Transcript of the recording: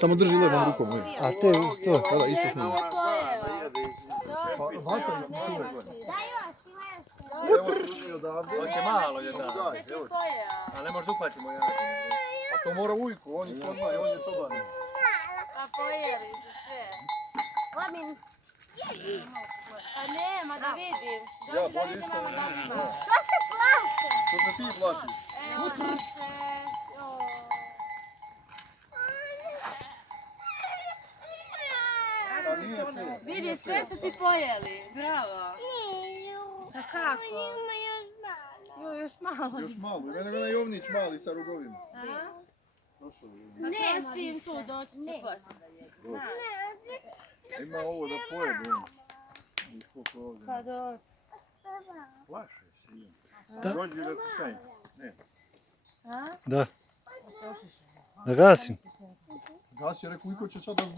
Samo drži levom rukom. A te isto. Da, isto snima. Evo drugi odavde. Hoće malo je da. Ali ne možda uhvatimo ja. A to mora ujku, on ih poznaje, on je čoban. A pojeli su sve. Pa nema da vidim. Ja, bolje isto ne vidim. Što se plaše? Što se ti plašiš? Evo naše. A nije te. Vidi, sve su ti pojeli. Bravo. A kako? Još malo. Još malo. Mene ga Jovnić mali sa rugovima. Došao je. Ne spijem tu, doći će poslije. Ima ovo da pojede on. Pa dobro. Plaše se. Dođi da ti stavim. Ne. Da. Da gasim. Gas je rekao, iko će sad da